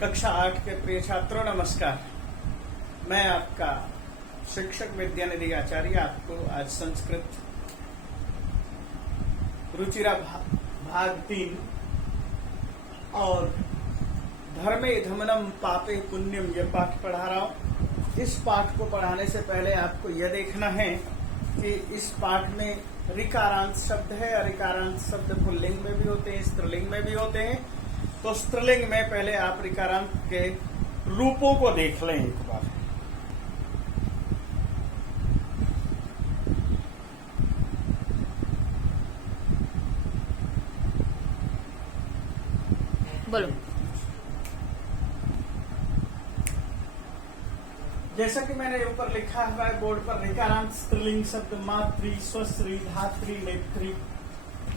कक्षा 8 के प्रिय छात्रों नमस्कार। मैं आपका शिक्षक विद्यानिधि आचार्य आपको आज संस्कृत रुचिरा भाग 3 और धर्मे धमनम पापे पुण्यम ये पाठ पढ़ा रहा हूँ। इस पाठ को पढ़ाने से पहले आपको यह देखना है कि इस पाठ में ऋकारांत शब्द है। ऋकारांत शब्द पुल्लिंग में भी होते हैं, स्त्रीलिंग में भी होते हैं। तो स्त्रीलिंग में पहले आप ऋकारांत के रूपों को देख लें एक बार। बोलो। जैसा कि मैंने ऊपर लिखा हुआ है बोर्ड पर, ऋकारांत स्त्रीलिंग शब्द मातृ, स्वश्री, धात्री, नेत्री,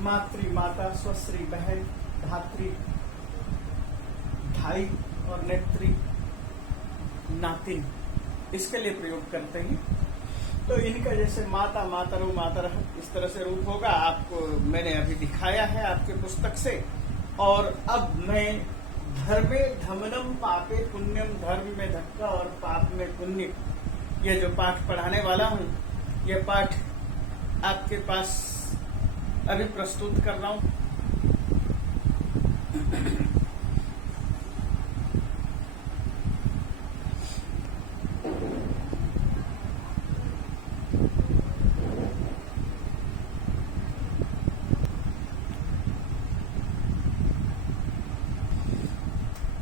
मातृ माता, स्वश्री बहन, धात्री भाई और नेत्री नातिन, इसके लिए प्रयोग करते हैं। तो इनका जैसे माता, मातरु, मातर इस तरह से रूप होगा। आपको मैंने अभी दिखाया है आपके पुस्तक से। और अब मैं धर्मे धमनम पापे पुण्यम, धर्म में धक्का और पाप में पुण्य, ये जो पाठ पढ़ाने वाला हूँ, ये पाठ आपके पास अभी प्रस्तुत कर रहा हूँ।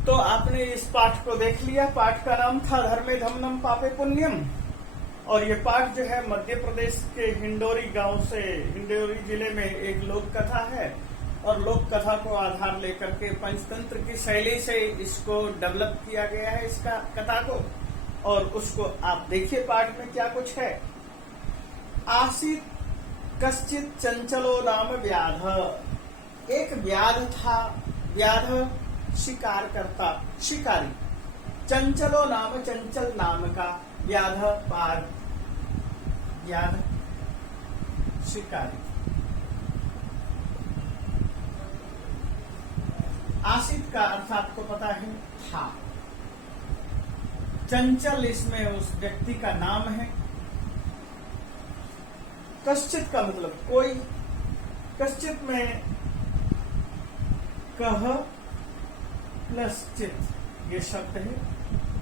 तो आपने इस पाठ को देख लिया। पाठ का नाम था धर्मे धमनम पापे पुण्यम। और ये पाठ जो है मध्य प्रदेश के हिंडोरी गांव से, हिंडोरी जिले में एक लोक कथा है। और लोक कथा को आधार लेकर के पंचतंत्र की शैली से इसको डेवलप किया गया है, इसका कथा को। और उसको आप देखिए पाठ में क्या कुछ है। आसीत कश्चित चंचलो नाम व्याध। एक व्याध था, व्याध शिकार करता, शिकारी। चंचलो नाम, चंचल नाम का व्याध, पार व्याध शिकारी। आसित का अर्थ आपको पता है, था। चंचल इसमें उस व्यक्ति का नाम है। कश्चित का मतलब कोई। कश्चित में कह प्लस चित ये शब्द है।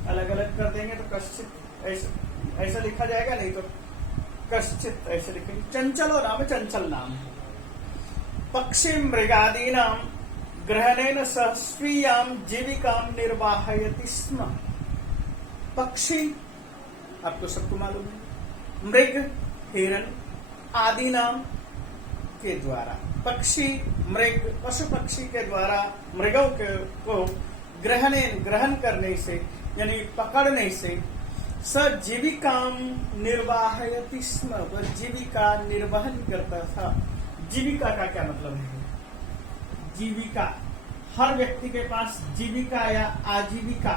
अलग अलग कर देंगे तो कश्चित ऐसा लिखा जाएगा, नहीं तो कश्चित ऐसे लिखेंगे। चंचलो नाम, चंचल नाम है। पक्षी मृगादी नाम ग्रहणेन सह स्वीयाम जीविकाम निर्वाहयति स्म। पक्षी आपको सबको मालूम है, मृग हिरण आदि नाम के द्वारा, पक्षी मृग पशु पक्षी के द्वारा मृगों को ग्रहण करने से यानी पकड़ने से स जीविकाम निर्वाहयति स्म, वह जीविका निर्वहन करता था। जीविका का क्या मतलब है? जीविका, हर व्यक्ति के पास जीविका या आजीविका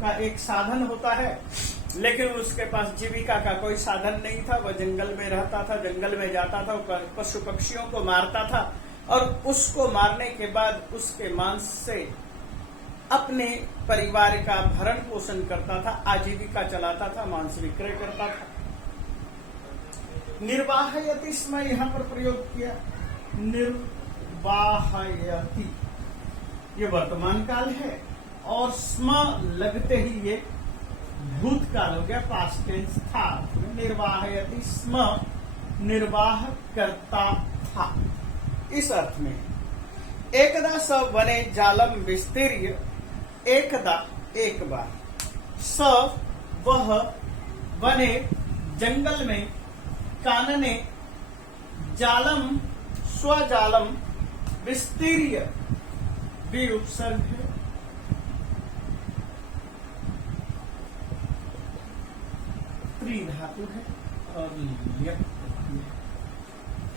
का एक साधन होता है, लेकिन उसके पास जीविका का कोई साधन नहीं था। वह जंगल में रहता था, जंगल में जाता था, पशु पक्षियों को मारता था और उसको मारने के बाद उसके मांस से अपने परिवार का भरण पोषण करता था, आजीविका चलाता था, मांस विक्रय करता था। निर्वाहयति स्म यहाँ पर प्रयोग किया, निर्वाहयति ये वर्तमान काल है और स्म लगते ही ये भूतकाल हो गया, पास्ट टेंस था। निर्वाहयति स्म, निर्वाह करता था, इस अर्थ में। एकदा स वने जालम विस्तीर्य, एकदा एक बार, स वह वने जंगल में, कानने जालम स्वजालम, विस्तीर्य भी उपसर्ग है, धातु है और लियप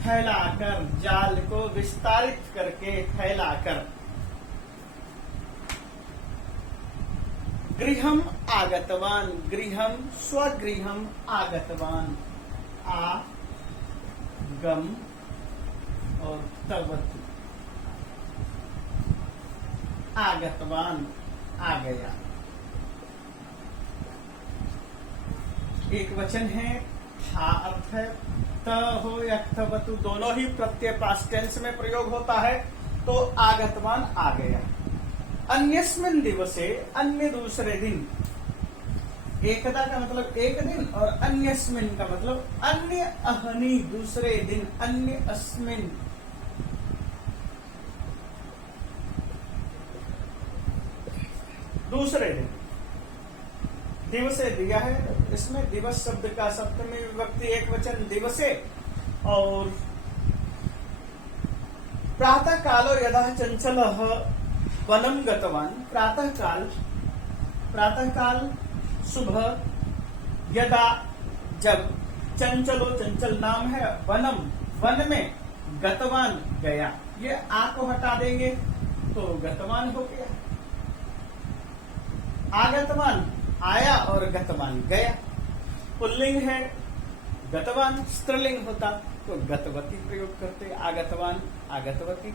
फैलाकर, जाल को विस्तारित करके फैलाकर। गृहम आगतवान, गृहम स्वगृहम आगतवान, आ गम और तवतु, आगतवान आ गया। एक वचन है, था अर्थ है, त हो या तवतु दोनों ही प्रत्यय पास्ट टेंस में प्रयोग होता है, तो आगतवान आ गया। अन्यस्मिन दिवसे, अन्य दूसरे दिन, एकदा का मतलब एक दिन और अन्यस्मिन का मतलब अन्य अहनि दूसरे दिन, अन्य अस्मिन। दूसरे दिन, दिवसे दिया है, इसमें दिवस शब्द का सप्तमी विभक्ति एक वचन दिवसे। और प्रातः कालो यदा चंचलः वनम गतवान, प्रातः काल सुबह, यदा जब, चंचलो चंचल नाम है, वनम वन में, गतवान गया, ये आ को हटा देंगे तो गतवान हो गया। आगतवान आया और गतवान गया। पुल्लिंग है, गतवान स्त्रीलिंग होता तो गतवती प्रयोग करते, आगतवान आगतवती,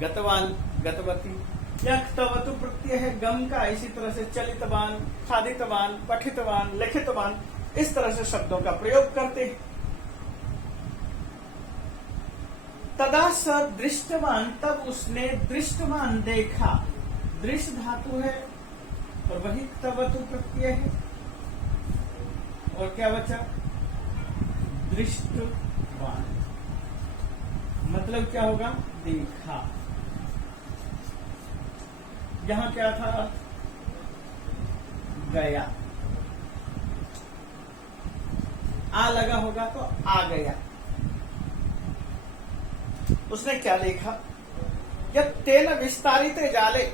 गतवान गतवती। यक्तवतु प्रत्यय है गम का, इसी तरह से चलितवान, खादितवान, पठितवान, लिखितवान, इस तरह से शब्दों का प्रयोग करते हैं। तदा स दृष्टवान, तब उसने दृष्टवान देखा, दृष्ट धातु है और वही तवतु प्रत्यय है। और क्या बचा? दृष्टवान, मतलब क्या होगा? देखा। यहां क्या था? गया। आ लगा होगा तो आ गया। उसने क्या देखा? यह तेन विस्तारित जाले,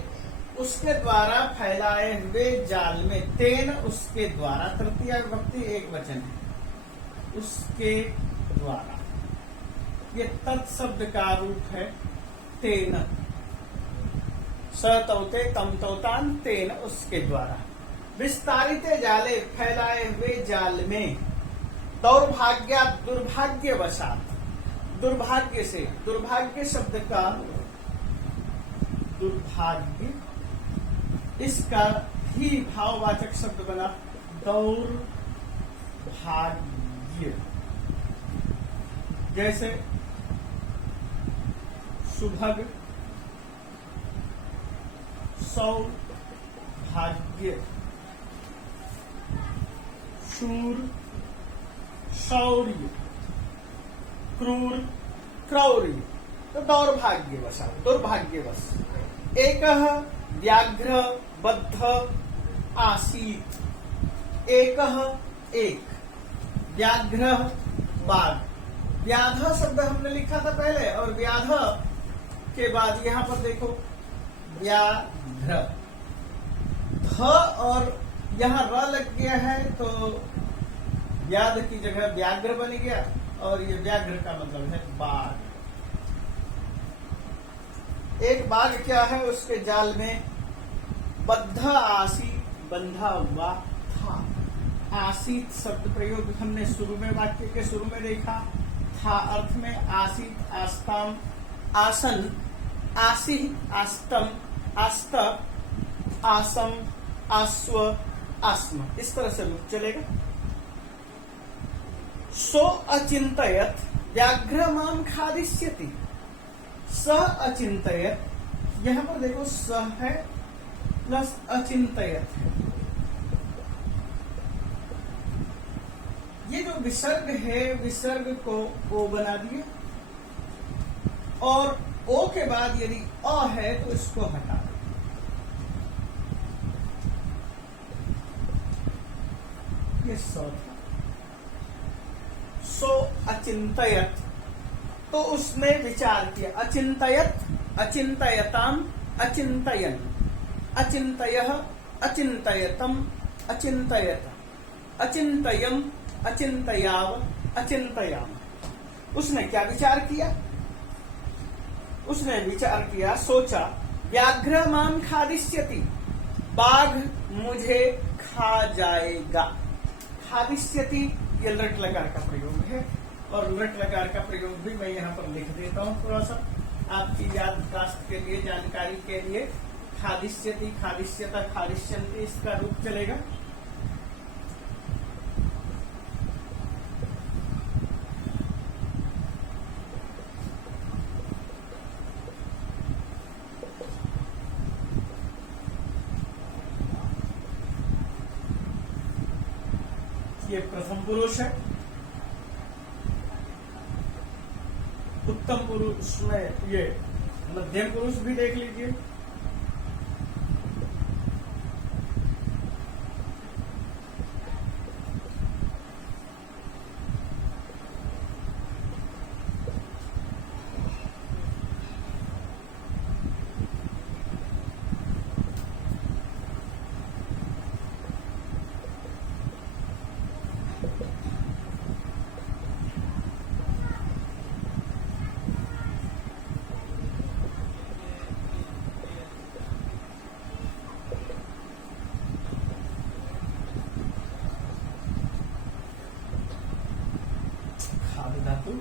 उसके द्वारा फैलाए हुए जाल में, तेन उसके द्वारा, तृतीया विभक्ति एक वचन है, उसके द्वारा। ये तत्शब्द का रूप है तेन, सतौते तम तौतान, तेन उसके द्वारा। विस्तारित जाले, फैलाए हुए जाल में, दौर्भाग्या दुर्भाग्यवशात, दुर्भाग्य से, दुर्भाग्य शब्द का दुर्भाग्य, इसका ही भाववाचक शब्द बना दौर्भाग्य। जैसे सुभग, सौभाग्य, शूर शौर्य, क्रूर क्रौर्य, तो दौर्भाग्यवश, दुर्भाग्यवश। एक व्याघ्र बद्ध आसीत, एक व्याघ्र बाघ। व्याध शब्द हमने लिखा था पहले, और व्याध के बाद यहां पर देखो व्याघ्र, ध और यहां र लग गया है तो व्याध की जगह व्याघ्र बन गया, और ये व्याघ्र का मतलब है बाघ। एक बाघ क्या है? उसके जाल में बद्ध आसी, बंधा हुआ था। आसीत शब्द प्रयोग हमने शुरू में, वाक्य के शुरू में देखा था अर्थ में। आसीत, आस्ताम, आसन, आसी, आस्तम, आस्त, आसम, आस्व, आस्म, इस तरह से रूप चलेगा। सो अचिंतयत व्याघ्र माम खादिष्यति, स अचिंतयत, यहां पर देखो स है प्लस अचिंतयत है। ये जो विसर्ग है, विसर्ग को ओ बना दिया, और ओ के बाद यदि अ है तो इसको हटा दो। ये सो था। सो अचिंतयत, तो उसने विचार किया। अचिंतयत, अचिंतयताम, अचिंतयन, अचिंतयः, अचिंतयतम, अचिंतयत, अचिंतयम, अचिंतयाव, अचिंतयाम। उसने क्या विचार किया? उसने विचार किया, सोचा, व्याघ्र माम खादिष्यति, बाघ मुझे खा जाएगा। खादिष्यति ये लट लकार का प्रयोग है, और लट लकार का प्रयोग भी मैं यहाँ पर लिख देता हूँ थोड़ा सा आपकी याददाश्त के लिए, जानकारी के लिए। खादिष्यति, खादिष्यता, खादिष्यन्ति, इसका रूप चलेगा। ये प्रथम पुरुष है। उत्तम पुरुष में ये मध्यम पुरुष भी देख लीजिए। धातु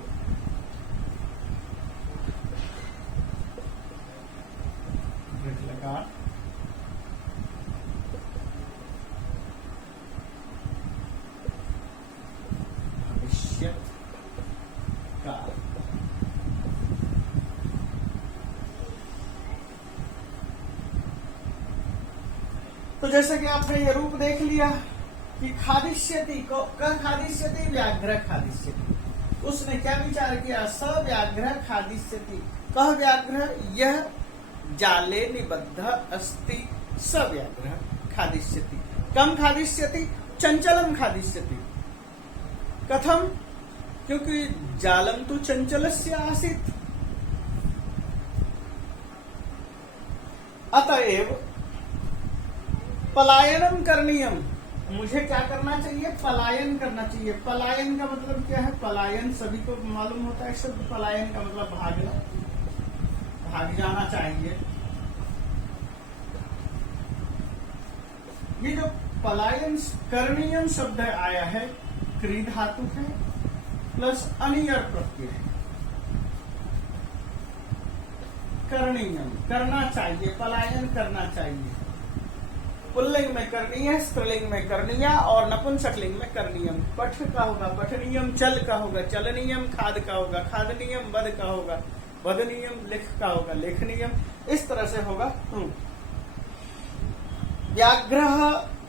लगा भविष्य का। तो जैसे कि आपने ये रूप देख लिया कि खादिष्यति को खादिष्यति व्याघ्र खादिष्यति, उसने क्या विचार किया? सव्याघ्र खादिष्यति, कह व्याघ्र यह जाले निबद्ध अस्ति, सव्याघ्र खादिष्यति, कम खादिष्यति, चंचलम खादिष्यति। कथम? क्योंकि जालम तो चंचलस्य आसीत्, अतएव पलायनम करणीयम, मुझे क्या करना चाहिए? पलायन करना चाहिए। पलायन का मतलब क्या है? पलायन सभी को मालूम होता है, शब्द पलायन का मतलब भागना, भाग जाना चाहिए। ये जो पलायन करणीयम शब्द आया है, क्री धातु है प्लस अनियर प्रत्यय है। करणीयम करना चाहिए, पलायन करना चाहिए। पुल्लिंग में करणीय, स्त्रीलिंग में करणीया और नपुंसकलिंग में करणीयम। पठ का होगा पठनीयम, चल का होगा चलनीयम, खाद का होगा खादनीयम, वध का होगा वदनीयम, लेख का होगा लेखनीयम। इस तरह से होगा। व्याघ्र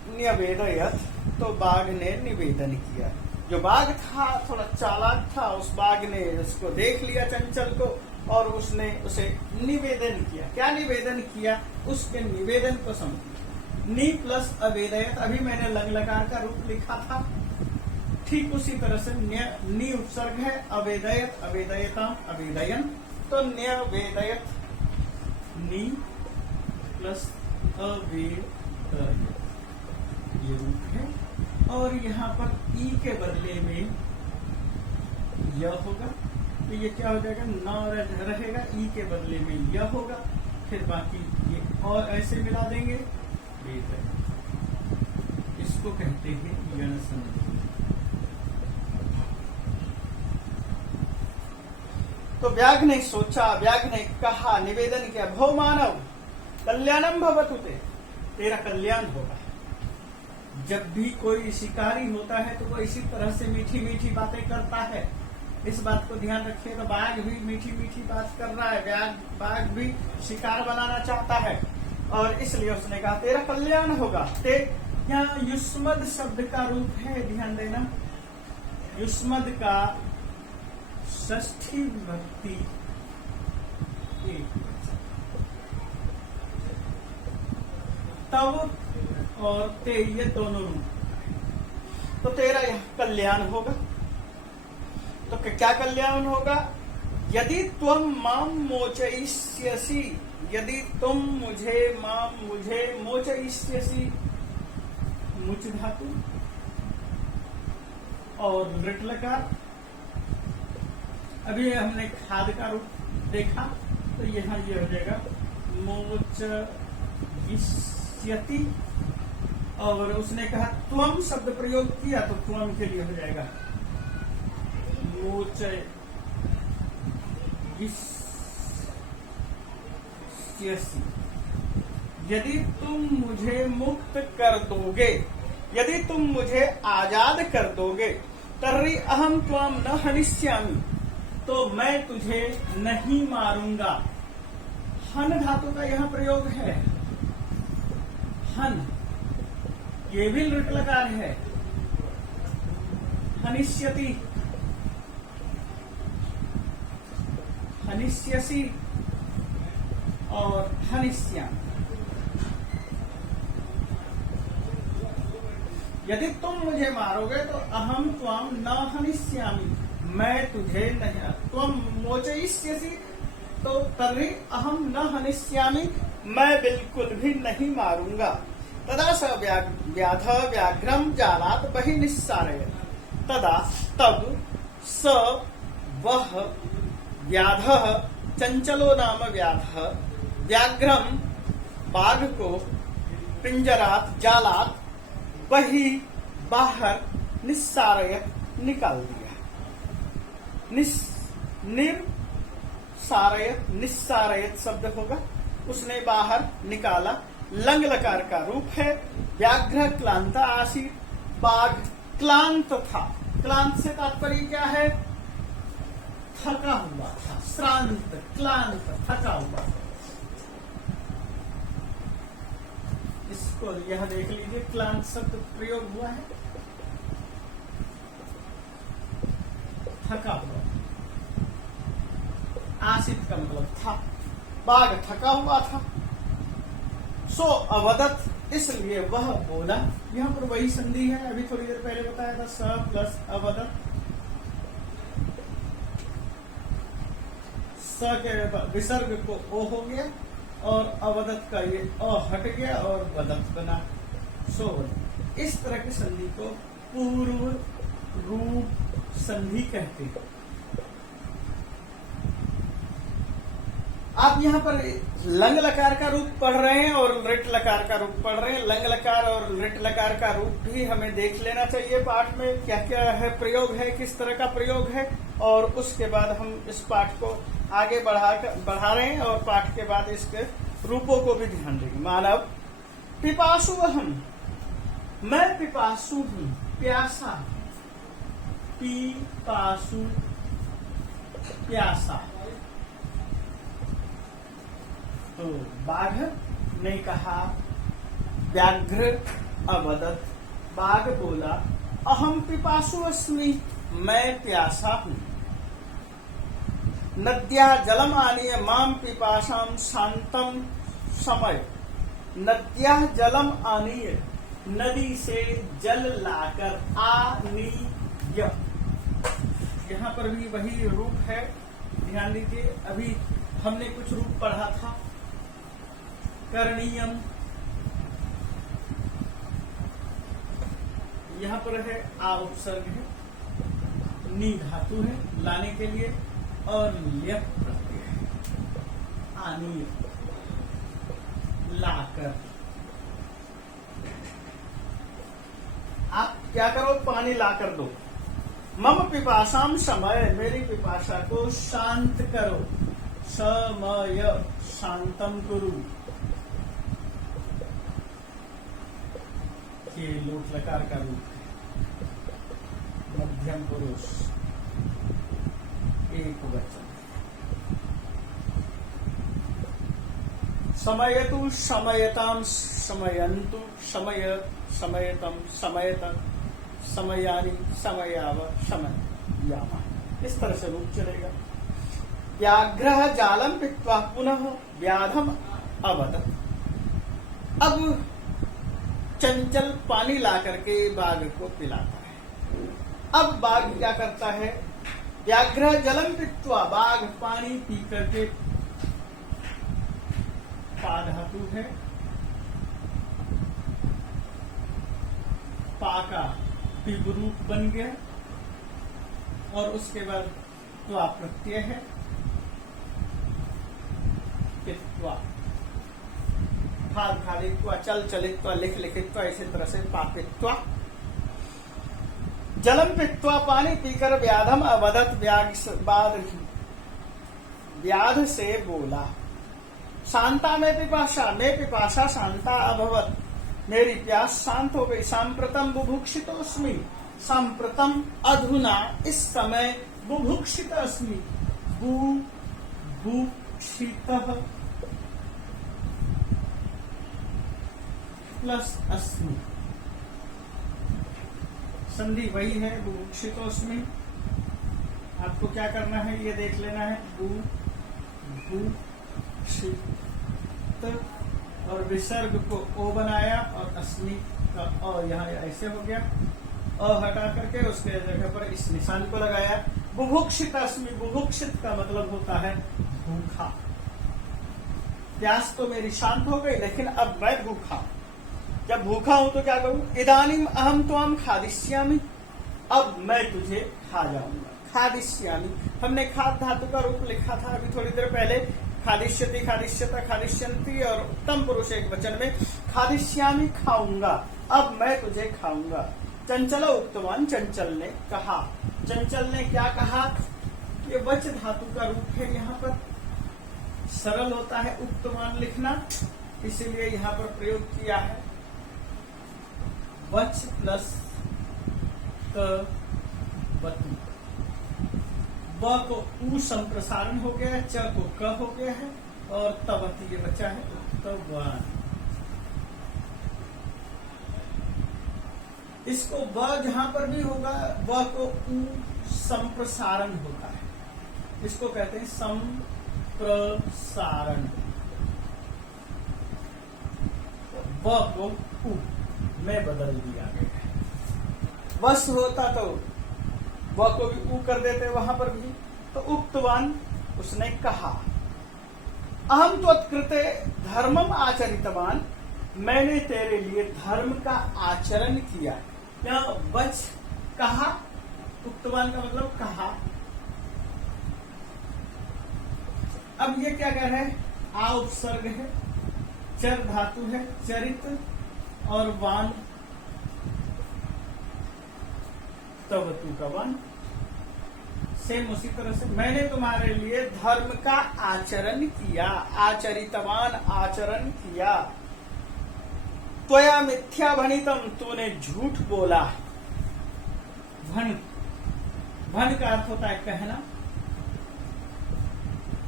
न्यवेदयत, तो बाघ ने निवेदन किया। जो बाघ था थोड़ा चालाक था, उस बाघ ने उसको देख लिया चंचल को और उसने उसे निवेदन किया। क्या निवेदन किया? उसके निवेदन को समझ। नी प्लस अवेदयत, अभी मैंने लंग लकार का रूप लिखा था, ठीक उसी तरह से नी उपसर्ग है, अवेदयत अवेदयताम अवेदयन, तो न्यवेदयत नी प्लस अवेदयत ये रूप है। और यहाँ पर ई के बदले में यह होगा, तो ये क्या हो जाएगा? न रहेगा, ई के बदले में यह होगा, फिर बाकी ये और ऐसे मिला देंगे। इसको कहते हैं यण संधि। तो व्याघ्र ने सोचा, व्याघ्र ने कहा, निवेदन किया, भो मानव कल्याणम भवतु ते, तेरा कल्याण होगा। जब भी कोई शिकारी होता है तो वो इसी तरह से मीठी मीठी बातें करता है, इस बात को ध्यान रखिए। तो बाघ भी मीठी मीठी बात कर रहा है, बाघ भी शिकार बनाना चाहता है और इसलिए उसने कहा तेरा कल्याण होगा। ते यहाँ युष्मद शब्द का रूप है, ध्यान देना। युष्मद का षष्ठी विभक्ति तब और ते, ये दोनों रूप। तो तेरा यह कल्याण होगा। तो क्या कल्याण होगा? यदि त्वम माम मोचयिष्यसि, यदि तुम मुझे माम मुझे मोचयिष्यसि, मुच धातु और लृट लकार। अभी हमने खाद का रूप देखा, तो यहाँ ये हो जाएगा मोचयिष्यति, और उसने कहा त्वम शब्द प्रयोग किया तो त्वम के लिए हो जाएगा मोचयिष्यसि। यदि तुम मुझे मुक्त कर दोगे, यदि तुम मुझे आजाद कर दोगे, तर्हि अहम त्वाम न हनिष्यामि, तो मैं तुझे नहीं मारूंगा। हन धातु का यह प्रयोग है। हन ये भी लृट लकार है। हनिष्यति, हनिष्यसि और हनिष्यामि। यदि तुम मुझे मारोगे तो अहम त्वाम न हनिष्यामि, मैं तुझे नहीं, त्वम मोचयिष्यसि तो तर्हि अहम न हनिष्यामि, मैं बिल्कुल भी नहीं मारूंगा। तदा स व्याध व्याघ्रम जालात बहि निस्सारयत्, तदा तब स वह व्याधः चंचलो नाम व्याधः व्याघ्रम बाघ को पिंजरात जालात वही बाहर निस्सारयत निकाल दिया। निस्सारयत, निस्सारयत शब्द होगा, उसने बाहर निकाला। लंग लकार का रूप है। व्याघ्र क्लांता आसीत, बाघ क्लांत था। क्लांत से तात्पर्य क्या है? थका हुआ था, श्रांत, क्लांत, थका हुआ। इसको यह देख लीजिए, क्लांत शब्द प्रयोग हुआ है, थका हुआ। आसित का मतलब था, बाघ थका हुआ था। सो अवदत, इसलिए वह बोला। यहां पर वही संधि है, अभी थोड़ी देर पहले बताया था, स प्लस अवदत। स के विसर्ग को ओ हो गया और अवदत का ये अ हट गया और वदत बना। सो इस तरह की संधि को पूर्व रूप संधि कहते हैं। आप यहाँ पर लंग लकार का रूप पढ़ रहे हैं और लृट लकार का रूप पढ़ रहे हैं। लंग लकार और लृट लकार का रूप भी हमें देख लेना चाहिए। पाठ में क्या क्या है, प्रयोग है, किस तरह का प्रयोग है, और उसके बाद हम इस पाठ को आगे बढ़ा रहे हैं और पाठ के बाद इसके रूपों को भी ध्यान देंगे। मानव पिपासु अहम, मैं पिपासु हूं, प्यासा। पिपासु, प्यासा। तो बाघ ने कहा, व्याघ्र अवदत, बाघ बोला, अहम पिपासु अस्मि, मैं प्यासा हूं। नद्या जलम आनीय माम पिपासाम शांतम समय। नद्या जलम आनीय, नदी से जल लाकर, आनीय। यहाँ पर भी वही रूप है, ध्यान दीजिए। अभी हमने कुछ रूप पढ़ा था, करणीयम, यहाँ पर है आ उपसर्ग है, नी धातु है लाने के लिए, और ल्यप प्रत्यय है, आनीय, लाकर। आप क्या करो, पानी लाकर दो। मम पिपासाम समय, मेरी पिपासा को शांत करो। समय, शांतम कुरु। ये लोट लकार का रूप है, मध्यम पुरुष, एक वचन। समयतु समयताम समयन्तु, समय समयतम समयत, समयानि समयाव समयामा। इस तरह से रूप चलेगा। व्याघ्र जालम पीत्वा पुनः व्याधम अवदत्। अब चंचल पानी ला करके बाघ को पिलाता है। अब बाघ क्या करता है, व्याघ्र जलम पीत्वा, बाघ पानी पी करके, पा धातु है, पाका पिबरूप बन गया, और उसके बाद त्वा प्रत्यय है, पित्वा, खादित्वा, चल चलित्वा, लिख लिखित्वा, इसी तरह से पापित्वा। जलम पित्वा, पानी पीकर व्याधम अवदत, व्याध से बोला। शांता में पिपाशा शांता अभवत, मेरी प्यास शांत हो गई। सांप्रतम बुभुक्षितोस्मि, सांप्रतम अधुना इस समय बुभुक्षित अस्मि, बुभुक्षितः प्लस अस्मि, संधि वही है बुभुक्षितोस्मि। आपको क्या करना है ये देख लेना है, बुभुक्षित और विसर्ग को ओ बनाया और अस्मि का अ यहाँ ऐसे हो गया, अ हटा करके उसके जगह पर इस निशान को लगाया। बुभुक्षित अस्मि, बुभुक्षित का मतलब होता है भूखा। प्यास तो मेरी शांत हो गई, लेकिन अब मैं भूखा। जब भूखा हूं तो क्या करूं? इदानीम अहम त्वाम खादिष्यामि, अब मैं तुझे खा जाऊंगा। खादिष्यामि, हमने खाद धातु का रूप लिखा था अभी थोड़ी देर पहले, खादिष्यति, खादिष्यता, खादिष्यन्ति और उत्तम पुरुष एक वचन में। खादिष्यामि खाऊंगा, अब मैं तुझे खाऊंगा। चंचल उक्तवान, चंचल ने कहा। चंचल ने क्या कहा? ये वच धातु का रूप है, यहाँ पर सरल होता है उक्तवान लिखना, इसीलिए यहाँ पर प्रयोग किया है। वच प्लस वतु, व को उ संप्रसारण हो गया है, च को क हो गया है और तवती ये बचा है उक्तवान। इसको व जहां पर भी होगा व को उ संप्रसारण होता है, इसको कहते हैं संप्रसारण। व को उ में बदल दिया गया है। वश होता तो व को भी उ कर देते वहां पर भी। तो उक्तवान, उसने कहा। अहम त्वत्कृते धर्मम आचरितवान, मैंने तेरे लिए धर्म का आचरण किया। यहाँ वच कहा, उक्तवान का मतलब कहा। अब ये क्या कह रहे हैं? आ उपसर्ग है, चर धातु है, चरित और वान तवतु का वान। सेम उसी तरह से मैंने तुम्हारे लिए धर्म का आचरण किया, आचरितवान आचरण किया। त्वया मिथ्या भणितम, तूने झूठ बोला। भण, भण का अर्थ होता है कहना,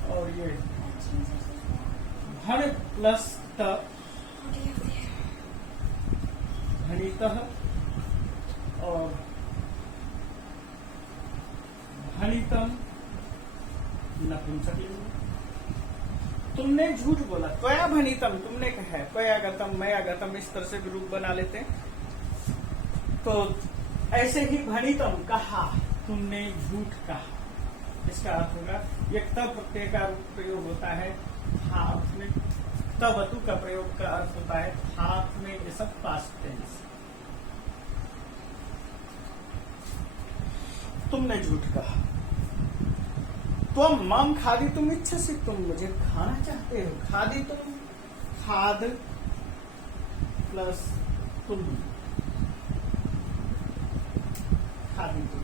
और ये भण प्लस त भणितः और भणितम नपुंसकलिंग। तुमने झूठ बोला। त्वया भणितम, तुमने कहा है। त्वया गतम, मया गतम, इस तरह से भी रूप बना लेते हैं। तो ऐसे ही भणितम कहा, तुमने झूठ कहा। इसका अर्थ होगा ये त प्रत्यय का प्रयोग होता है हाथ में, तवतु का प्रयोग का अर्थ होता है हाथ में, ये सब पास्ट टेंस। तुमने झूठ कहा। तुम माम खादी तुम इच्छसी, तुम मुझे खाना चाहते हो। खादी तुम, खाद प्लस तुम, खादी तुम।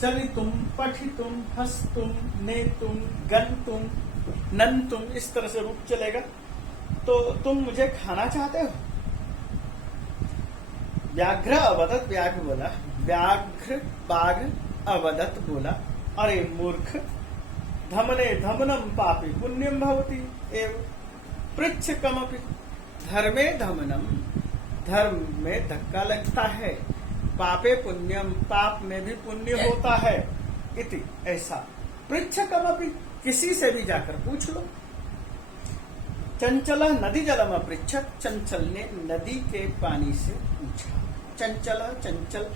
चली तुम, पठी तुम, हस तुम, ने तुम, गन तुम, नन तुम, इस तरह से रूप चलेगा। तो तुम मुझे खाना चाहते हो। व्याघ्र अवदत, व्याघ्र बोला। व्याघ्र बाघ अवदत बोला, अरे मूर्ख। धमने धमनम पापी पुण्यम भवति एव पृच्छ कमपि, धर्मे धमनम, धर्म में धक्का लगता है। पापे पुण्यम, पाप में भी पुण्य होता है। इति, ऐसा। पृच्छ कमपि, किसी से भी जाकर पूछ लो। चंचल नदी जलम अपृच्छत, चंचल ने नदी के पानी से पूछा। चंचल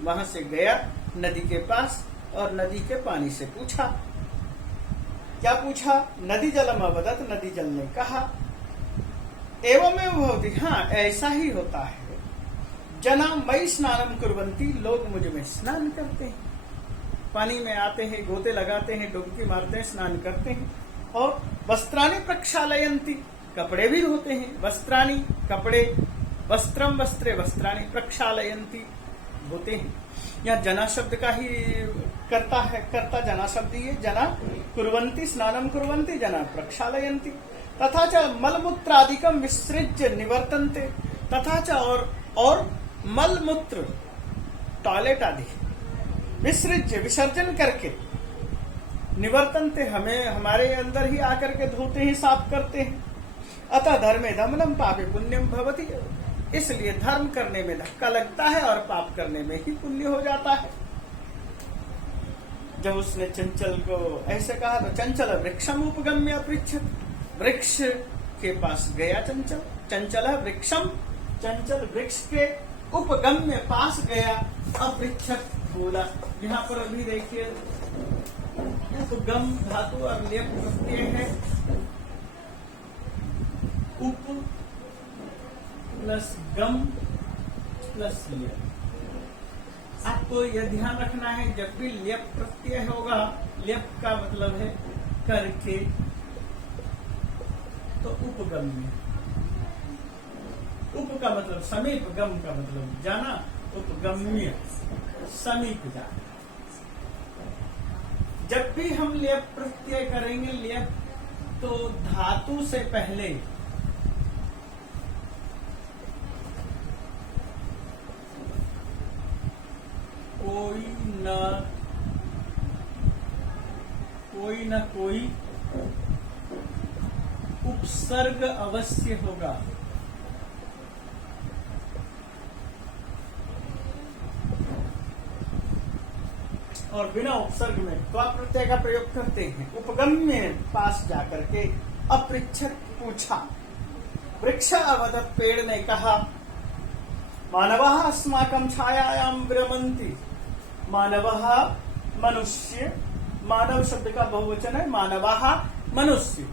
वहां से गया नदी के पास और नदी के पानी से पूछा। क्या पूछा? नदी जलम अवदत, नदी जल ने कहा। एवमेव भवति, हाँ ऐसा ही होता है। जना मई स्नानम कुर्वन्ति, लोग मुझ में स्नान करते हैं। पानी में आते हैं, गोते लगाते हैं, डुबकी मारते हैं, स्नान करते हैं। और वस्त्राणि प्रक्षालयन्ति, कपड़े भी धोते हैं। वस्त्राणि कपड़े, वस्त्रम वस्त्रे वस्त्राणि, प्रक्षालयन्ति होते हैं। यहाँ जना शब्द का ही करता है, कर्ता जना शब्द ही है। जना कुर्वन्ति स्नानम कुर्वन्ति, जना प्रक्षालयन्ति, तथा च मलमूत्रादिकम विसृज्य निवर्तन्ते, तथा च और मलमूत्र टॉयलेट आदि विसृज्य विसर्जन करके, निवर्तन्ते हमें हमारे अंदर ही आकर के धोते हैं, साफ करते हैं। अतः धर्मे दमनम पापे पुण्यम भवति, इसलिए धर्म करने में धक्का लगता है और पाप करने में ही पुण्य हो जाता है। जब उसने चंचल को ऐसे कहा तो चंचल वृक्षम उपगम्य अपृच्छत, वृक्ष के पास गया चंचल, चंचल वृक्षम, चंचल वृक्ष के उपगम्य पास गया, अपृच्छत बोला। यहाँ पर अभी देखिए उपगम धातु और लेप प्रत्यय है, उप प्लस गम प्लस लेप। आपको यह ध्यान रखना है, जब भी लेप प्रत्यय होगा, लेप का मतलब है करके, तो उपगम्य, उप का मतलब समीप, गम का मतलब जाना, उपगम्य समीप जाना। जब भी हम लेप प्रत्यय करेंगे, लेप तो धातु से पहले कोई न कोई उपसर्ग अवश्य होगा। और बिना उपसर्ग में त्वा प्रत्यय का प्रयोग करते हैं। उपगम्य पास जाकर के अपृच्छत पूछा, वृक्ष अवदत् पेड़ ने कहा, मानवः अस्माकं छायायां विरमन्ति, मानवः मनुष्य, मानव शब्द का बहुवचन है, मानवः मनुष्य,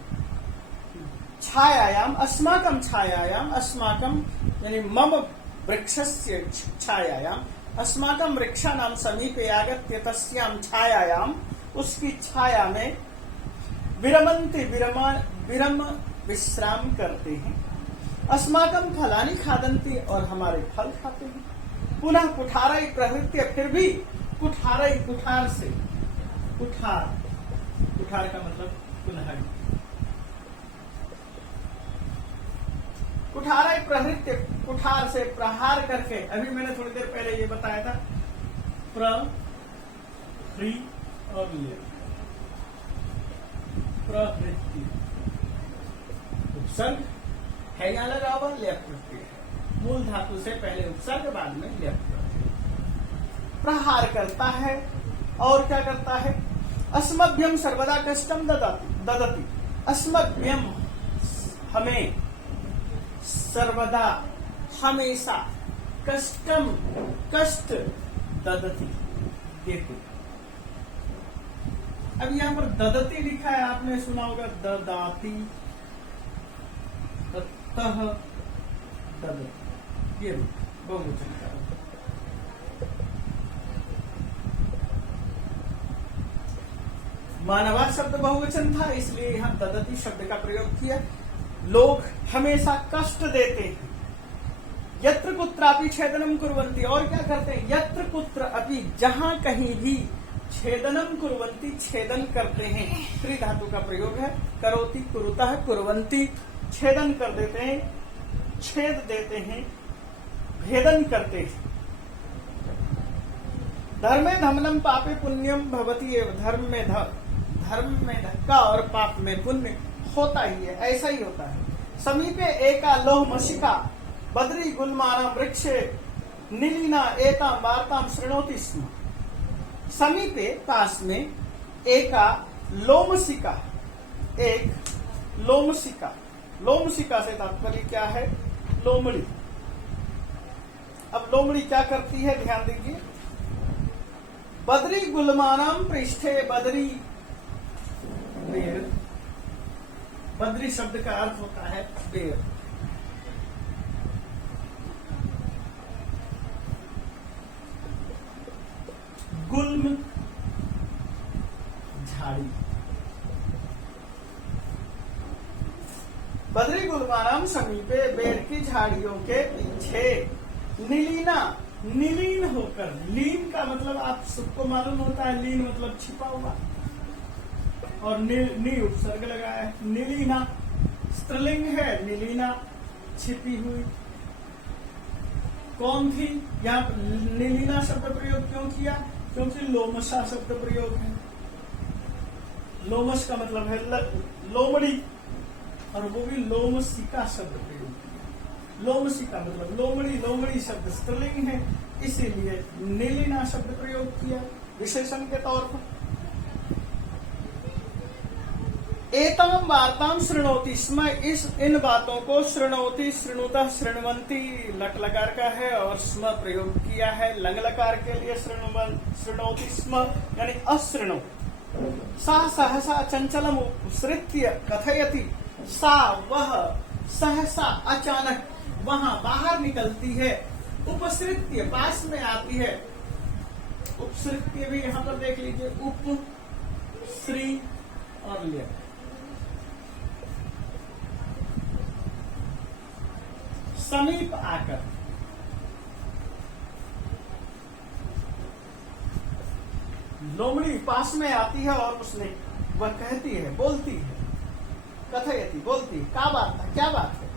छायायाम अस्माकं छायायाम, अस्माकं यानी मम वृक्षस्य छायायाम, अस्माकं वृक्षाणां समीपे आगत्य तस्यां छायायाम, उसकी छाया में विरमन्ति विरम विश्राम करते हैं, अस्माकं फलानि खादन्ति और हमारे फल खाते हैं, पुनः कुठारई प्रवृत्ति, फिर भी कुठारई, कुठार से, कुठार, कुठार का मतलब कुल्हाड़ी, कुठारई प्रवृत्ति, कुठार से प्रहार करके, अभी मैंने थोड़ी देर पहले ये बताया था, प्र, ह्री और ले, प्रवृत्ति उपसर्ग है, यहाँ लगा हुआ लेप प्रत्यय है, मूल धातु से पहले उपसर्ग, बाद में लेप प्रत्यय, प्रहार करता है। और क्या करता है, अस्मभ्यम सर्वदा कष्टम ददति, अस्मभ्यम हमें, सर्वदा हमेशा, कष्टम कष्ट, ददति देते। अब यहाँ पर ददति लिखा है, आपने सुना होगा ददाति, तह ददति, ये बहुवचन का। मानवा शब्द बहुवचन था, इसलिए यहाँ ददति शब्द का प्रयोग किया। लोग हमेशा कष्ट देते हैं। यत्र कुत्रापि छेदनम कुर्वन्ति, और क्या करते हैं, यत्र कुत्र अपि, जहां कहीं भी, छेदनम कुर्वन्ति छेदन करते हैं, त्रि धातु का प्रयोग है, करोति कुरुतः कुर्वन्ति, छेदन कर देते हैं, छेद देते हैं, भेदन करते हैं। धर्मे धमनम पापे पुण्यम भवति, धर्म में धक्का और पाप में पुण्य होता ही है, ऐसा ही होता है। समीपे एका लोहमशिका बद्री गुलमाना वृक्षे नीलिना एतां वार्तां शृणोति स्म। समीपे पास में, एका लोमशिका, एक लोमशिका, लोमशिका से तात्पर्य क्या है, लोमड़ी। अब लोमड़ी क्या करती है, ध्यान दीजिए, बद्री गुलमानाम पृष्ठे, बद्री बेर, बद्री शब्द का अर्थ होता है बेर। गुल्म झाड़ी, बद्री गुलमानाम समीपे, बेर की झाड़ियों के पीछे, नीलिना, निलीन होकर, लीन का मतलब आप सबको मालूम होता है, लीन मतलब छिपा हुआ, और नी उपसर्ग लगाया है। निलीना स्त्रीलिंग है, निलीना छिपी हुई। कौन थी? यहाँ पर निलीना शब्द प्रयोग क्यों किया? क्योंकि लोमशा शब्द प्रयोग है। लोमश का मतलब है लोमड़ी, और वो भी लोमसिका शब्द प्रयोग किया। लोमसिका मतलब लोमड़ी, लोमड़ी शब्द स्त्रीलिंग है, इसीलिए निलीना शब्द प्रयोग किया विशेषण के तौर पर। एतम वार्ताम शृणोति स्म, इन बातों को शृणोति, शृणुतः, शृण्वन्ति लट लकार का है और स्म प्रयोग किया है लंग लकार के लिए। शृणोति स्म यानी अशृणु। सा सहसा चंचलम उपसृत्य कथयति, सा वह सहसा अचानक वहां बाहर निकलती है, उपसृत्य पास में आती है। उपसृत्य भी यहाँ पर देख लीजिए, उप श्री और लिया समीप आकर। लोमड़ी पास में आती है और उसने वह कहती है, बोलती है, कथयति बोलती है, क्या बात है, क्या बात है।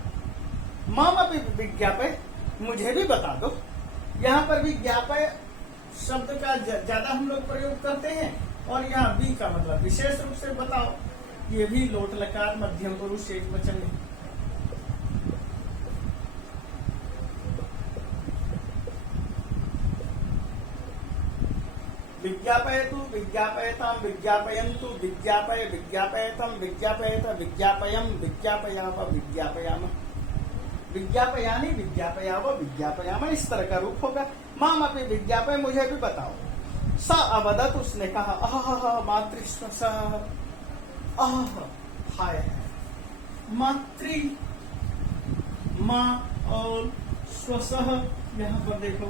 मम अपि विज्ञापय, मुझे भी बता दो। यहाँ पर विज्ञापय शब्द का ज्यादा हम लोग प्रयोग करते हैं, और यहाँ भी का मतलब विशेष रूप से बताओ। ये भी लोट लकार मध्यम पुरुष एक वचन है। विज्ञापयतु, विज्ञापयताम, विज्ञापयन्तु, विज्ञापय, विज्ञापयतम, विज्ञापयत, विज्ञापयम, विज्ञापयाम, विज्ञापयाम, विज्ञापयानी, विज्ञापयाव, विज्ञापयाम, इस तरह का रूप होगा। माम अपि विज्ञापय, मुझे भी बताओ। स अवदत, उसने कहा, अह मातृश्वस, अह हाय, मातृ माँ और स्वसह, यहाँ पर देखो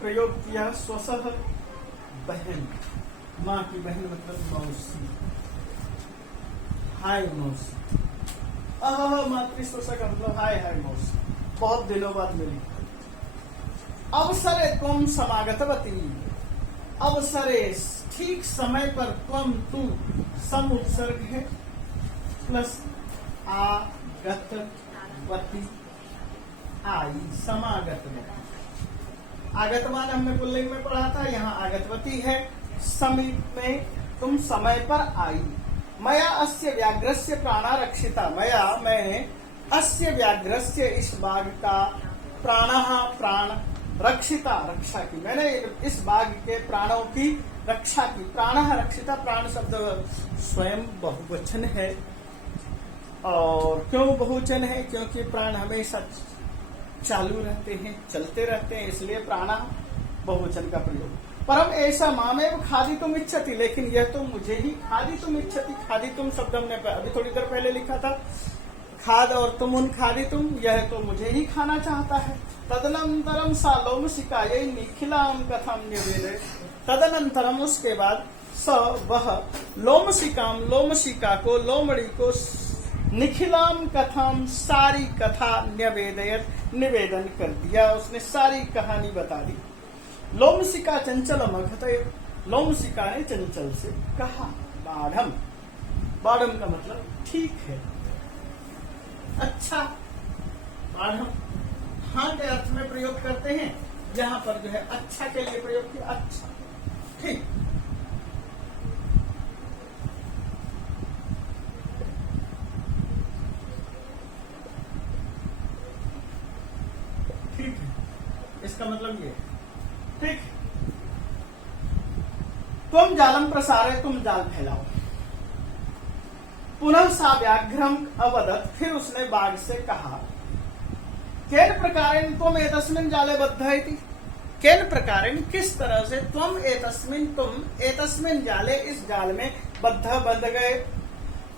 प्रयोग किया, स्वसह बहन, माँ की बहन मतलब मौसी, हाय मौसी। मातृस्वसा का मतलब हाय हाय मौसी, बहुत दिनों बाद मिली। अवसरे तुम समागतवती, अवसरे ठीक समय पर, तुम तू सम उपसर्ग है प्लस आगतवती, आई समागत में। आगतवान हमने पुल्लिंग में पढ़ा था, यहाँ आगतवती है। समीप में तुम समय पर आई। मया अस्य व्याघ्रस्य प्राणा रक्षिता, मया मैंने अस्य व्याघ्रस्य इस बाघ का प्राण रक्षिता रक्षा की, मैंने इस बाघ के प्राणों की रक्षा की। प्राण रक्षिता, प्राण शब्द स्वयं बहुवचन है। और क्यों बहुवचन है? क्योंकि प्राण हमेशा चालू रहते हैं, चलते रहते हैं, इसलिए प्राण बहुवचन का प्रयोग। परम ऐसा मामेव खादितुम इच्छति, लेकिन यह तो मुझे ही खादितुम इच्छति, खादितुम शब्द हमने अभी थोड़ी देर पहले लिखा था, खाद और तुमुन खादितुम, यह तो मुझे ही खाना चाहता है। तदनंतरम सा लोमशिकायै निखिलाम कथम निवेदय, तदनंतरम उसके बाद स वह लोमशिकाम, लोमशिका को, लोमड़ी को, निखिलाम कथाम सारी कथा निवेदयत, निवेदन कर दिया, उसने सारी कहानी बता दी। लोमशिका चंचलम अघतयत, लोमशिका ने चंचल से कहा। बाढ़म, बाढ़म का मतलब ठीक है, अच्छा। बाढ़म हाँ के अर्थ में प्रयोग करते हैं, यहाँ पर जो है अच्छा के लिए प्रयोग किया, अच्छा, ठीक। ठीक है, इसका मतलब ये, ठीक। तुम जालम प्रसारे, तुम जाल फैलाओ। पुनः सा व्याघ्रम अवदत, फिर उसने बाघ से कहा, केन प्रकारेण तुम एतस्मिन् जाले बद्धयति, केन प्रकारेण किस तरह से, तुम एतस्मिन् जाले, इस जाल में बंध गए।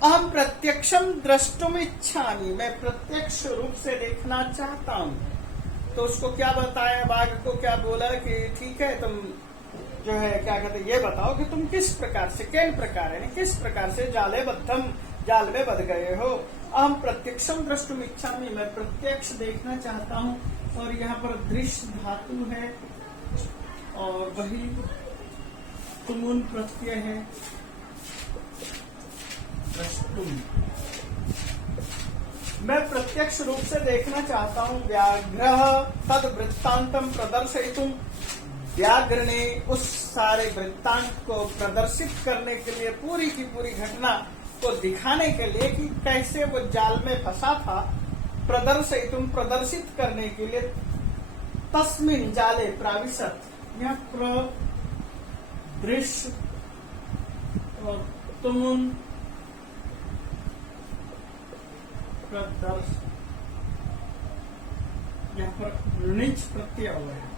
अहम प्रत्यक्षम द्रष्टुम इच्छामि, मैं प्रत्यक्ष रूप से देखना चाहता हूँ। तो उसको क्या बताया, बाघ को क्या बोला कि ठीक है, तुम जो है क्या कहते, ये बताओ कि तुम किस प्रकार से, केन प्रकार है, किस प्रकार से जाले बद्धम, जाल में बंध गए हो। हम प्रत्यक्षम द्रष्टुम इच्छामि, मैं प्रत्यक्ष देखना चाहता हूँ। और यहाँ पर दृश्य धातु है और वही तुमुन प्रत्यय है द्रष्टुम। मैं प्रत्यक्ष रूप से देखना चाहता हूँ। व्याघ्र तद वृत्तांतम प्रदर्शयितुम, व्याघ्र ने उस सारे वृत्तांत को प्रदर्शित करने के लिए, पूरी की पूरी घटना को दिखाने के लिए कि कैसे वो जाल में फंसा था, प्रदर्शयितुम प्रदर्शित करने के लिए, तस्मिन जाले प्राविशत, यह दृश्य और तुमुन प्रदर्श, यहाँ पर निच प्रत्यय हुआ है,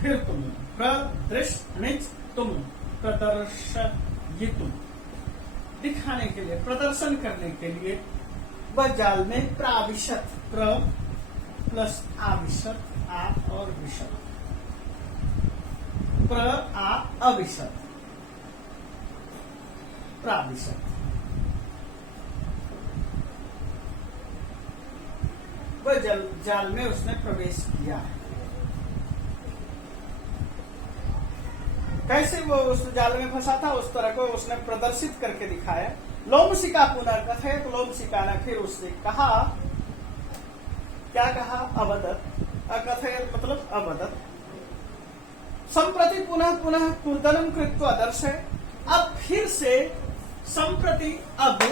फिर तुम प्रदृश्य निच तुम प्रदर्शयितुम, दिखाने के लिए, प्रदर्शन करने के लिए वह जाल में प्राविशत, प्र प्लस आविशत, आ और विशत, प्र आ अविशत, प्राविशत, वह जाल में उसने प्रवेश किया है। कैसे वो उस जाल में फंसा था उस तरह को उसने प्रदर्शित करके दिखाया। लोमशिका पुनर्कथयत, लोमशिका ने फिर उससे कहा, क्या कहा, अवदत, अकथयत मतलब अवदत, संप्रति पुनः पुनः कूर्दनम कृत्वा दर्शय, अब फिर से संप्रति, अब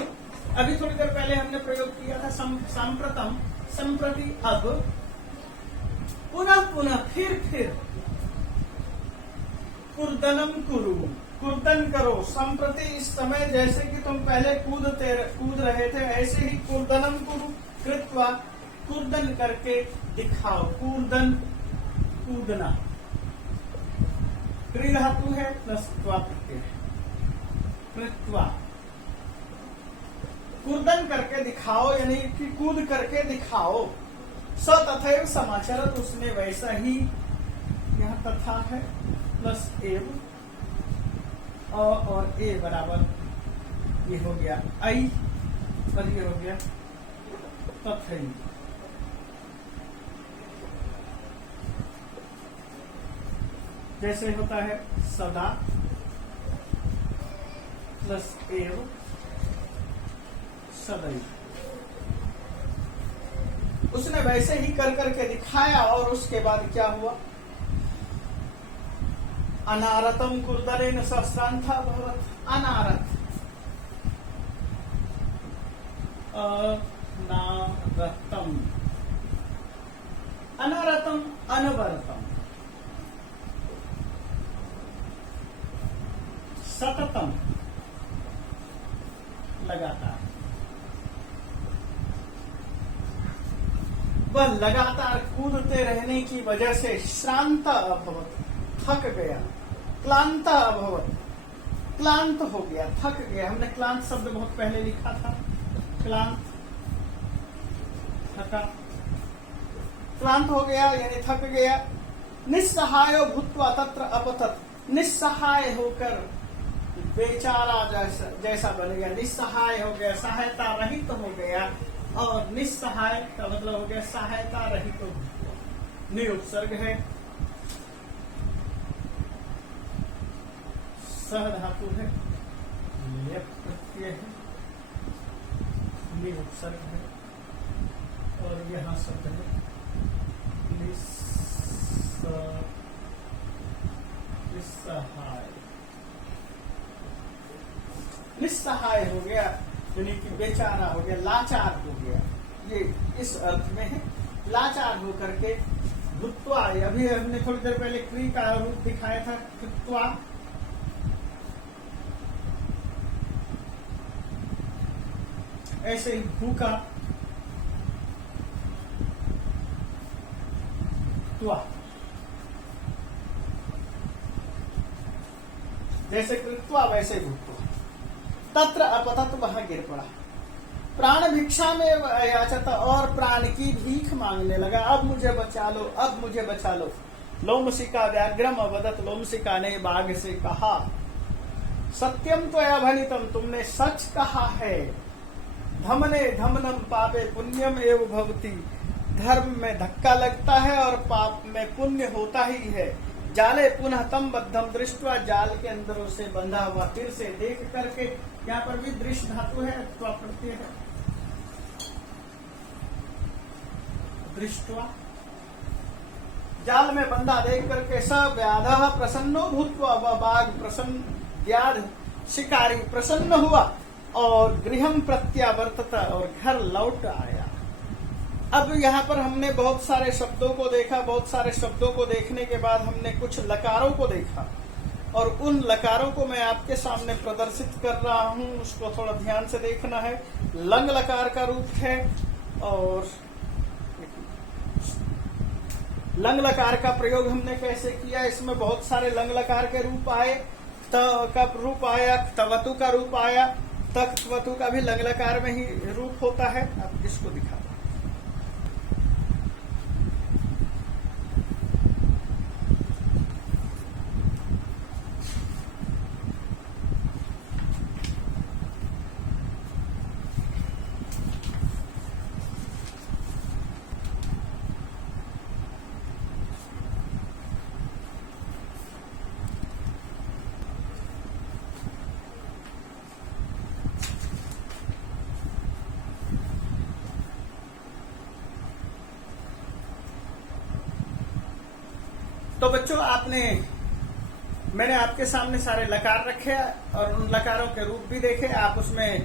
अभी थोड़ी देर पहले हमने प्रयोग किया था सांप्रतम, संप्रति अब, पुनः पुनः फिर कूर्दनम कुरु, कूर्दन करो, संप्रति इस समय जैसे कि तुम पहले कूद रहे थे ऐसे ही कूर्दनम कुरु, कृत्वा कूर्दन करके दिखाओ, कूर्दन कूदना, क्री धातु है प्लस त्वा प्रत्यय, कृत्वा कूर्दन करके दिखाओ, यानी कि कूद करके दिखाओ। स तथैव समाचारत, उसने वैसा ही, यहाँ तथा है प्लस एव, अ और ए बराबर, ये हो गया आई और ये हो गया तथैव। जैसे होता है सदा प्लस एव सदैव, उसने वैसे ही कर करके दिखाया और उसके बाद क्या हुआ, अनारतम कूर्दनेन सहस्रांथा भवत्, अनारत, अनारतम, अनारतम अनवरतम, सततम लगातार, वह लगातार कूदते रहने की वजह से श्रांत अभवत, थक गया, क्लांत अभवत, क्लांत हो गया, थक गया। हमने क्लांत शब्द बहुत पहले लिखा था, क्लांत, थका, क्लांत हो गया यानी थक गया। निस्सहाय भूत्वा तत्र अपतत, निस्सहाय होकर बेचारा जैसा बन गया, निस्सहाय हो गया, सहायता रहित हो गया, और निस्सहाय का मतलब हो गया सहायता रहित, निरुपसर्ग है, सह धातु है, लेप प्रत्यय है, निरुपसर्ग है, और यहाँ शब्द है निस्सहाय, निस्सहाय हो गया यानी कि बेचारा हो गया, लाचार हो गया, ये इस अर्थ में है, लाचार होकर के भूत्वा, अभी हमने थोड़ी देर पहले क्री का रूप दिखाया था, कृत्वा, ऐसे ही भूखा, त्वा, जैसे कृत्वा वैसे भूत्वा, तत्र अपतत, वहां गिर पड़ा, प्राण भिक्षा में याचत, और प्राण की भीख मांगने लगा, अब मुझे बचा लो, अब मुझे बचा लो। लोमशिका व्याघ्रम अवदत, लोमशिका ने बाघ से कहा, सत्यम तो अभनितम, तुमने सच कहा है, धमने धमनम पापे पुण्यम एव भवति, धर्म में धक्का लगता है और पाप में पुण्य होता ही है। जाले पुनः तम बद्धम दृष्टवा, जाल के अंदर उसे बंधा हुआ फिर से देख करके, यहाँ पर भी दृश्य धातु है, तो प्रत्यय है, दृष्टवा जाल में बंधा देख करके स व्याधः प्रसन्नो भूत्वा, वह बाघ प्रसन्न, व्याध शिकारी प्रसन्न हुआ और गृहम प्रत्यावर्तत, और घर लौट आया। अब यहाँ पर हमने बहुत सारे शब्दों को देखा, बहुत सारे शब्दों को देखने के बाद हमने कुछ लकारों को देखा, और उन लकारों को मैं आपके सामने प्रदर्शित कर रहा हूँ, उसको थोड़ा ध्यान से देखना है। लंग लकार का रूप है, और लंग लकार का प्रयोग हमने कैसे किया, इसमें बहुत सारे लंग लकार के रूप आए, त का रूप आया, तवतु का रूप आया, तवतु का भी लंग लकार में ही रूप होता है। अब इसको दिखा दो। तो बच्चों, मैंने आपके सामने सारे लकार रखे और उन लकारों के रूप भी देखे। आप उसमें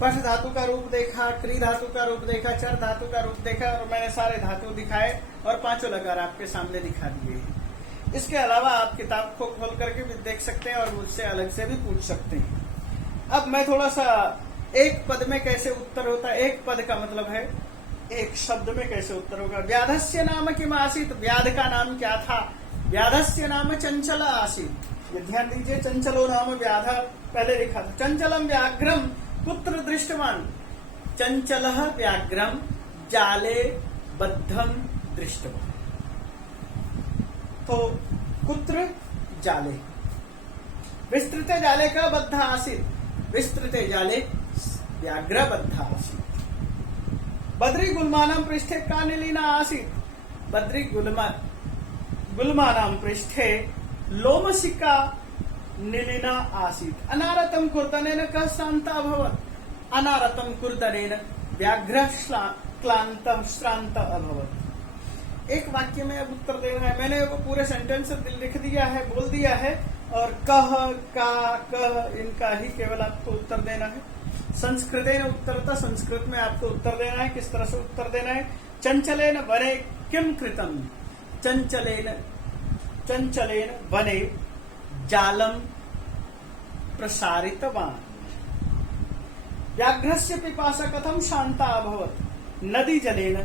पश धातु का रूप देखा, क्री धातु का रूप देखा, चर धातु का रूप देखा, और मैंने सारे धातु दिखाए और पांचों लकार आपके सामने दिखा दिए। इसके अलावा आप किताब को खोल करके भी देख सकते हैं और मुझसे अलग से भी पूछ सकते हैं। अब मैं थोड़ा सा एक पद में कैसे उत्तर होता है, एक पद का मतलब है एक शब्द में कैसे उत्तर होगा। व्याधस्य नाम किम आसीत, व्याध का नाम क्या था। व्याधस्य नाम चंचल आसीत, ये ध्यान दीजिए, चंचलो नाम व्याध पहले लिखा था। चंचलम व्याघ्रम पुत्र दृष्टवान, चंचल व्याघ्रम जाले बद्धम दृष्टवान। तो कुत्र जाले, विस्तृत जाले का बद्ध आसीत, विस्तृत जाले व्याघ्र बद्ध आसीत। बद्री गुल्मानां पृष्ठे का निलीना आसीत, बद्री गुल्मानां पृष्ठे लोमशिका निलीना आसीत। अनारतं कुर्दनेन कः श्रान्तः अभवत्, अनारतं कुर्दनेन व्याघ्र क्लान्तः श्रान्तः अभवत्। एक वाक्य में अब उत्तर देना है। मैंने वो पूरे सेंटेंस लिख दिया है, बोल दिया है, और कह का कह इनका ही केवल आपको उत्तर देना है। संस्कृतेन उत्तरतः, संस्कृत में आपको उत्तर देना है। किस तरह से उत्तर देना है। चंचलेन वने किम कृतम, चंचलेन वने जालम प्रसारितवान। व्याघ्रस्य पिपासा कथम शांता अभवत्, नदी जलेन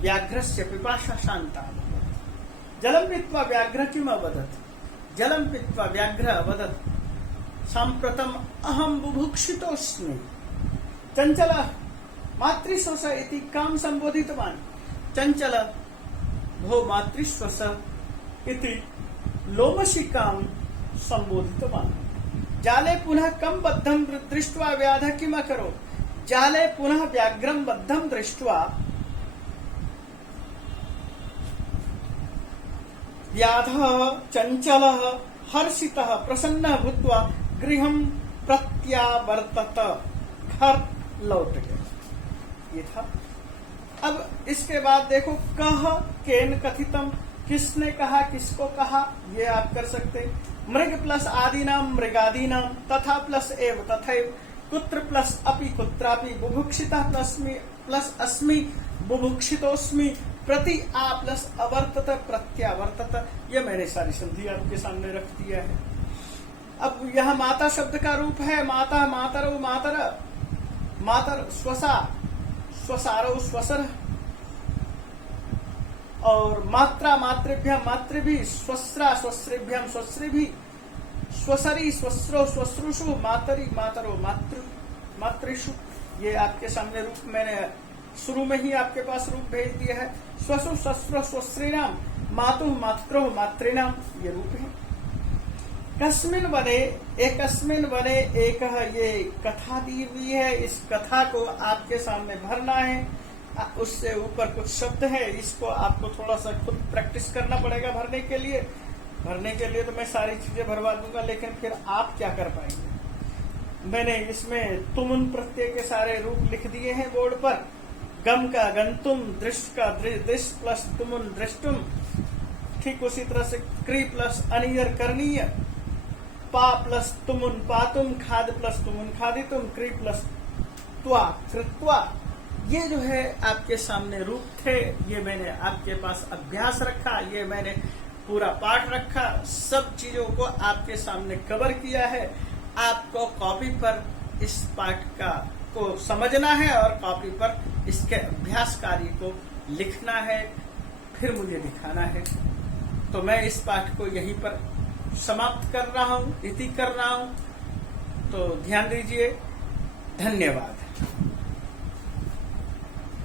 व्याघ्रस्य पिपासा शांता अभवत्। जलम पीत्वा व्याघ्र किम अवदत्, जलम पीत्वा व्याघ्र अवदत् सांप्रतम अहम बुभुक्षितोऽस्मि। चंचल मातृश्वस इति काम संबोधितवान्, चंचल भो मातृश्वस इति लोमशिकाम संबोधितवान्। जाले पुनः कम बद्धम दृष्ट्वा व्याध किम अकरो, जाले पुनः व्याघ्रम बद्धम दृष्ट्वा व्याधः चंचलः हर्षितः प्रसन्नः भूत्वा गृहं प्रत्यावर्तत, घर लौट गया। ये था। अब इसके बाद देखो, कह केन कथितम, किसने कहा, किसको कहा, ये आप कर सकते। मृग प्लस आदि नाम मृगादि नाम, तथा प्लस एव तथैव, कुत्र प्लस अपि कुत्रापि, बुभुक्षिता प्लस अस्मि बुभुक्षितोस्मि, प्रति आ प्लस अवर्तत प्रत्यावर्तत। ये मैंने सारी संधि आपके सामने रख दिया है। अब यह माता शब्द का रूप है। माता, मातरौ, मातर, मातर स्वसा, स्वसारौ, स्वसर, और मात्रा, मातृभ्यम, मातृभि, स्वस्रा, स्वस्रिभ्यम, स्वस्रिभि, स्वसरी, स्वस्रो, स्वश्रुषु, मातरी, मातरो, मातृ, मातृषु। ये आपके सामने रूप मैंने शुरू में ही आपके पास रूप भेज दिया है। स्वसु, स्वस्रो, स्वश्रीणाम, मातु, मातृ, मातृणाम, ये रूप है। कस्मिन वने, एकस्मिन वने एक, ये कथा दी हुई है। इस कथा को आपके सामने भरना है। उससे ऊपर कुछ शब्द है, इसको आपको थोड़ा सा खुद प्रैक्टिस करना पड़ेगा भरने के लिए। तो मैं सारी चीजें भरवा दूंगा, लेकिन फिर आप क्या कर पाएंगे। मैंने इसमें तुमुन प्रत्यय के सारे रूप लिख दिए हैं बोर्ड पर। गम का गंतुम, दृष्ट का दृश प्लस तुमुन दृष्टुम, ठीक उसी तरह से क्री प्लस अनियर करणीय, पा प्लस तुमुन पातुम, खाद प्लस तुमुन खादितुम, क्री प्लस त्वा कृत्वा। ये जो है आपके सामने रूप थे, ये मैंने आपके पास अभ्यास रखा, ये मैंने पूरा पाठ रखा, सब चीजों को आपके सामने कवर किया है। आपको कॉपी पर इस पाठ को समझना है और कॉपी पर इसके अभ्यास कार्य को लिखना है, फिर मुझे दिखाना है। तो मैं इस पाठ को यहीं पर समाप्त कर रहा हूँ, इति कर रहा हूँ। तो ध्यान दीजिए। धन्यवाद।